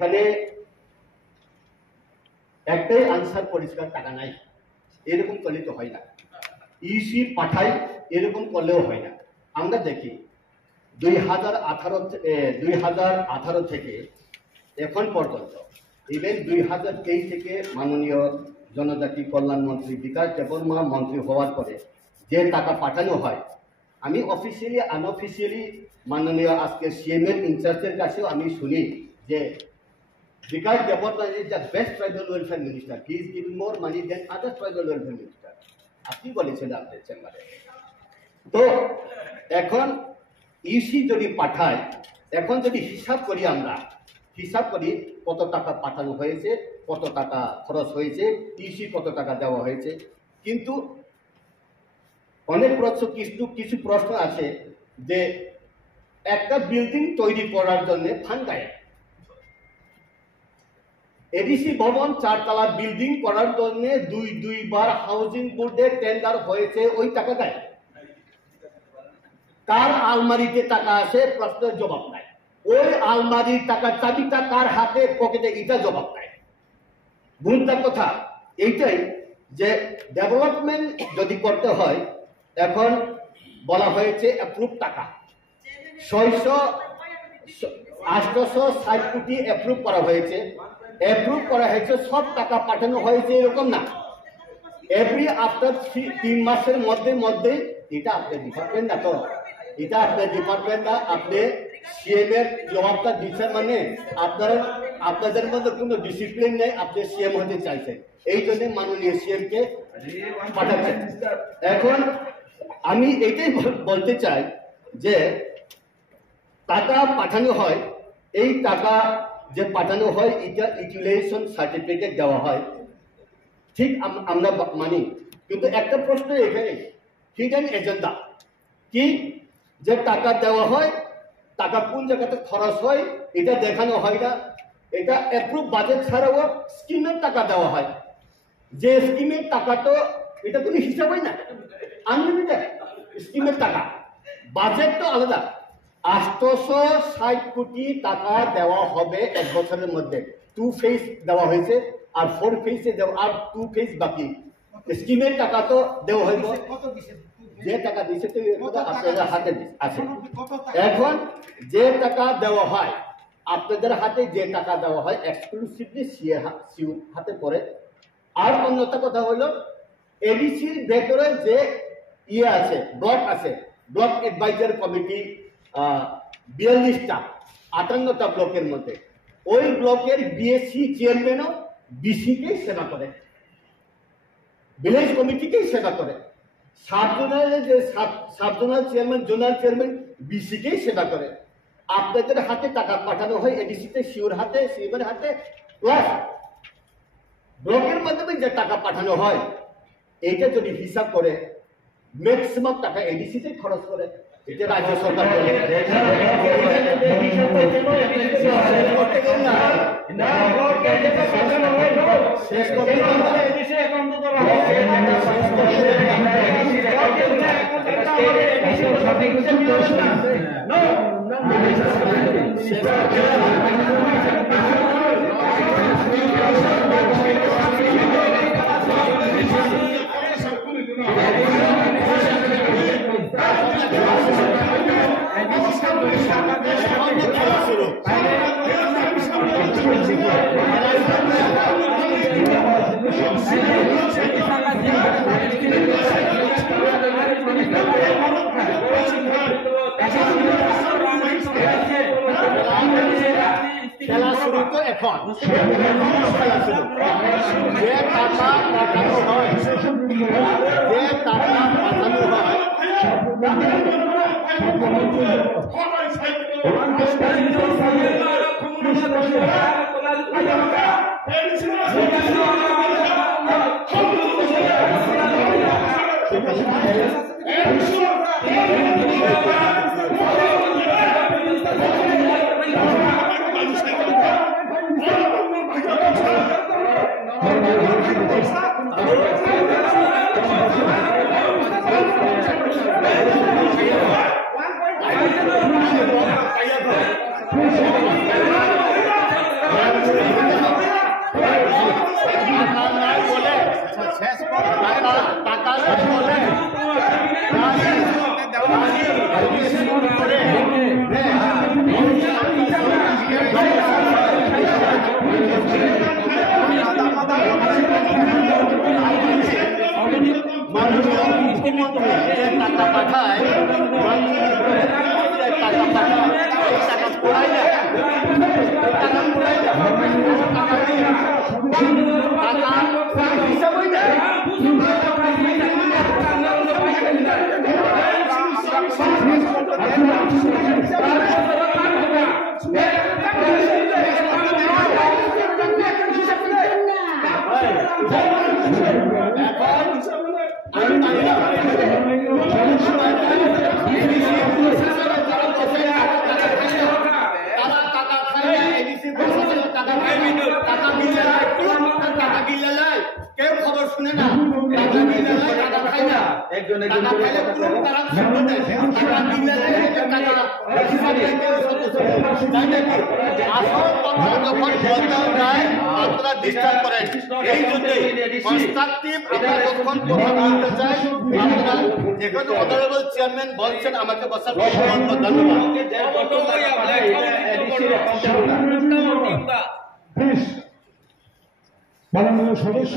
এখানে একটাই আনসার, পরিষ্কার টাকা নাই, এরকম করলে তো হয় না। ইসি পাঠাই এরকম করলেও হয় না। আমরা দেখি 2018 থেকে এখন পর্যন্ত, ইভেন 2023 থেকে মাননীয় জনজাতি কল্যাণ মন্ত্রী বিকাশ দেববর্মা মন্ত্রী হওয়ার পরে যে টাকা পাঠানো হয়, আমি অফিসিয়ালি আনঅফিসিয়ালি মাননীয় আজকে সিএমএর ইনচার্জের কাছেও আমি শুনি যে Bikash Debbarma is the best tribal welfare minister, he is giving more money than other tribal welfare minister. আপনি বলেছেন আপনার চেম্বারে। তো এখন ইসি যদি পাঠায়, এখন যদি হিসাব করি, আমরা হিসাব করি কত টাকা পাঠানো হয়েছে, কত টাকা খরচ হয়েছে, ইসি কত টাকা দেওয়া হয়েছে, কিন্তু অনেক প্রশ্ন, কিছু প্রশ্ন আছে যে একটা বিল্ডিং তৈরি করার জন্য ফান্ড দেয়। এডিসি ভবন 4 তলা বিল্ডিং করার জন্য দুইবার হাউজিং বোর্ডে টেন্ডার হয়েছে, ওই টাকা দেয়। কার আলমারিতে টাকা আসে, প্রশ্নের জবাব নাই। ওই আলমারির টাকার চাবিটা কার হাতে, পকেটে, এটা জবাব নাই। ভুলটা কথা এইটাই যে ডেভেলপমেন্ট যদি করতে হয়, এখন বলা হয়েছে অ্যাপ্রুভ টাকা 860 কোটি অ্যাপ্রুভ করা হয়েছে। অ্যাপ্রুভ করা হয়েছে, সব টাকা পাঠানো হয়েছে এরকম না। এভরি আফটার 3 মাসের মধ্যে এটা আপনার ডিপার্টমেন্ট না, তো এটা আপনার ডিপার্টমেন্ট না, আপনি সিএম এর জবাবটা দিচ্ছেন, মানে আপনাদের মধ্যে কোনো ডিসিপ্লিন নেই, আপনি সিএম হতে চাইছেন, এই জন্য মাননীয় সিএম কে পাঠাচ্ছেন। এখন আমি এটাই বলতে চাই যে টাকা পাঠানো হয়, এই টাকা যে পাঠানো হয় এটা ইউটিলাইজেশন সার্টিফিকেট দেওয়া হয়, ঠিক আমরা মানি। কিন্তু একটা প্রশ্ন এখানে, হিডেন এজেন্ডা কি, যে টাকা দেওয়া হয়, টাকা কোন জায়গাতে খরচ হয় এটা দেখানো হয় না। এটা অ্যাপ্রুভ বাজেট ছাড়াও স্কিমের টাকা দেওয়া হয়, যে স্কিমের টাকা তো এটা কোনো হিসাব হয় না, আনলিমিটেড স্কিমের টাকা, বাজেট তো আলাদা। 860 কোটি টাকা দেওয়া হবে 1 বছরের মধ্যে, 2 ফেজ দেওয়া হয়েছে, আর 4 ফেজে দেওয়া, আর 2 ফেজ বাকি। স্কিমের টাকা তো দেওয়া হইব, যে টাকা দিচ্ছে আপনাদের হাতে আছে। এখন যে টাকা দেওয়া হয় আপনাদের হাতে, যে টাকা দেওয়া হয় এক্সক্লুসিভলি সিইও হাতে পড়ে। আর অন্যটা কথা হলো এডিসির ভেতরে যে আছে, ব্লক আছে, ব্লক অ্যাডভাইজার কমিটি 42টা 58টা ব্লকের মধ্যে, ওই ব্লকের বিএসসি চেয়ারম্যানও বিসিকেই সেবা করে, ভিলেজ কমিটিকেই সেবা করে। সাব-জোনাল চেয়ারম্যান, জোনাল চেয়ারম্যান বিসিকেই সেবা করে। আপনাদের হাতে টাকা পাঠানো হয় এডিসিতে, সিওর হাতে, সিএমের হাতে, প্লাস ব্লকের মাধ্যমে যে টাকা পাঠানো হয়, এইটা যদি হিসাব করে ম্যাক্সিমাম টাকা এডিসিতে খরচ করে, এটা রাজ্য সরকার খেলা শুরু তো এখন, খেলা শুরু। যে টাকা পাঠানো হয়, যে টাকা পাঠানো হয়, টাকা পাঠায় টাকা পাঠায় টাকা পড়াই না টাকা পড়াই না টাকা হিসাবই না কেউ খবর শুনে না টাকা খায় না টাকা খাইলে তারা টাকা দিলে আপনারা ডিস্টার্ব করেন এই জন্যই কনস্ট্রাকটিভ আমরা যখন কথা বলতে চাই আপনারা যেখানে অনারেবল চেয়ারম্যান বলছেন আমাকে বসার ধন্যবাদ। মাননীয় সদস্য